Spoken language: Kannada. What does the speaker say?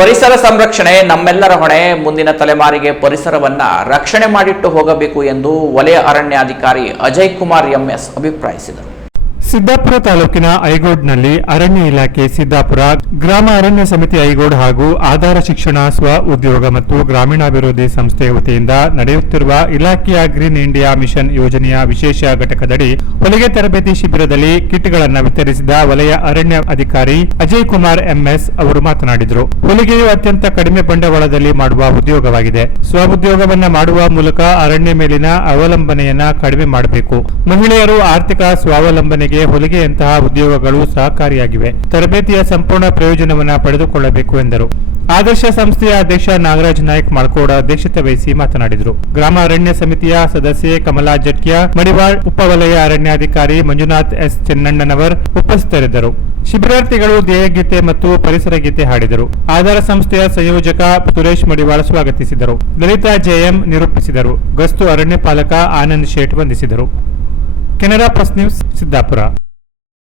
ಪರಿಸರ ಸಂರಕ್ಷಣೆ ನಮ್ಮೆಲ್ಲರ ಹೊಣೆ. ಮುಂದಿನ ತಲೆಮಾರಿಗೆ ಪರಿಸರವನ್ನ ರಕ್ಷಣೆ ಮಾಡಿಟ್ಟು ಹೋಗಬೇಕು ಎಂದು ವಲಯ ಅರಣ್ಯಾಧಿಕಾರಿ ಅಜಯ್ ಕುಮಾರ್ ಎಂಎಸ್ ಅಭಿಪ್ರಾಯಿಸಿದರು. ಸಿದ್ದಾಪುರ ತಾಲೂಕಿನ ಐಗೋಡ್ನಲ್ಲಿ ಅರಣ್ಯ ಇಲಾಖೆ ಸಿದ್ದಾಪುರ, ಗ್ರಾಮ ಅರಣ್ಯ ಸಮಿತಿ ಐಗೋಡ್ ಹಾಗೂ ಆಧಾರ ಶಿಕ್ಷಣ ಸ್ವ ಉದ್ಯೋಗ ಮತ್ತು ಗ್ರಾಮೀಣಾಭಿವೃದ್ಧಿ ಸಂಸ್ಥೆಯ ವತಿಯಿಂದ ನಡೆಯುತ್ತಿರುವ ಇಲಾಖೆಯ ಗ್ರೀನ್ ಇಂಡಿಯಾ ಮಿಷನ್ ಯೋಜನೆಯ ವಿಶೇಷ ಘಟಕದಡಿ ಹೊಲಿಗೆ ತರಬೇತಿ ಶಿಬಿರದಲ್ಲಿ ಕಿಟ್ಗಳನ್ನು ವಿತರಿಸಿದ ವಲಯ ಅರಣ್ಯ ಅಧಿಕಾರಿ ಅಜಯ್ ಕುಮಾರ್ ಎಂಎಸ್ ಅವರು ಮಾತನಾಡಿದರು. ಹೊಲಿಗೆಯು ಅತ್ಯಂತ ಕಡಿಮೆ ಬಂಡವಾಳದಲ್ಲಿ ಮಾಡುವ ಉದ್ಯೋಗವಾಗಿದೆ. ಸ್ವ ಉದ್ಯೋಗವನ್ನು ಮಾಡುವ ಮೂಲಕ ಅರಣ್ಯ ಮೇಲಿನ ಅವಲಂಬನೆಯನ್ನ ಕಡಿಮೆ ಮಾಡಬೇಕು. ಮಹಿಳೆಯರು ಆರ್ಥಿಕ ಸ್ವಾವಲಂಬನೆಗೆ ಹೊಲಿಗೆಯಂತಹ ಉದ್ಯೋಗಗಳು ಸಹಕಾರಿಯಾಗಿವೆ. ತರಬೇತಿಯ ಸಂಪೂರ್ಣ ಪ್ರಯೋಜನವನ್ನು ಪಡೆದುಕೊಳ್ಳಬೇಕು ಎಂದರು. ಆದರ್ಶ ಸಂಸ್ಥೆಯ ಅಧ್ಯಕ್ಷ ನಾಗರಾಜ್ ನಾಯ್ಕ್ ಮಳ್ಕೋಡ ಅಧ್ಯಕ್ಷತೆ ವಹಿಸಿ ಮಾತನಾಡಿದರು. ಗ್ರಾಮ ಅರಣ್ಯ ಸಮಿತಿಯ ಸದಸ್ಯೆ ಕಮಲಾ ಜಟ್ಕಿಯ, ಮಡಿವಾಳ್ ಉಪವಲಯ ಅರಣ್ಯಾಧಿಕಾರಿ ಮಂಜುನಾಥ್ ಎಸ್ ಚೆನ್ನಣ್ಣನವರ್ ಉಪಸ್ಥಿತರಿದ್ದರು. ಶಿಬಿರಾರ್ಥಿಗಳು ಧ್ಯೇಯಗೀತೆ ಮತ್ತು ಪರಿಸರ ಗೀತೆ ಹಾಡಿದರು. ಆಧಾರ ಸಂಸ್ಥೆಯ ಸಂಯೋಜಕ ಸುರೇಶ್ ಮಡಿವಾಳ ಸ್ವಾಗತಿಸಿದರು. ಲಲಿತಾ ಜೆಎಂ ನಿರೂಪಿಸಿದರು. ಗಸ್ತು ಅರಣ್ಯ ಪಾಲಕ ಆನಂದ್ ಶೇಟ್ ವಂದಿಸಿದರು. Canara plus news Siddapura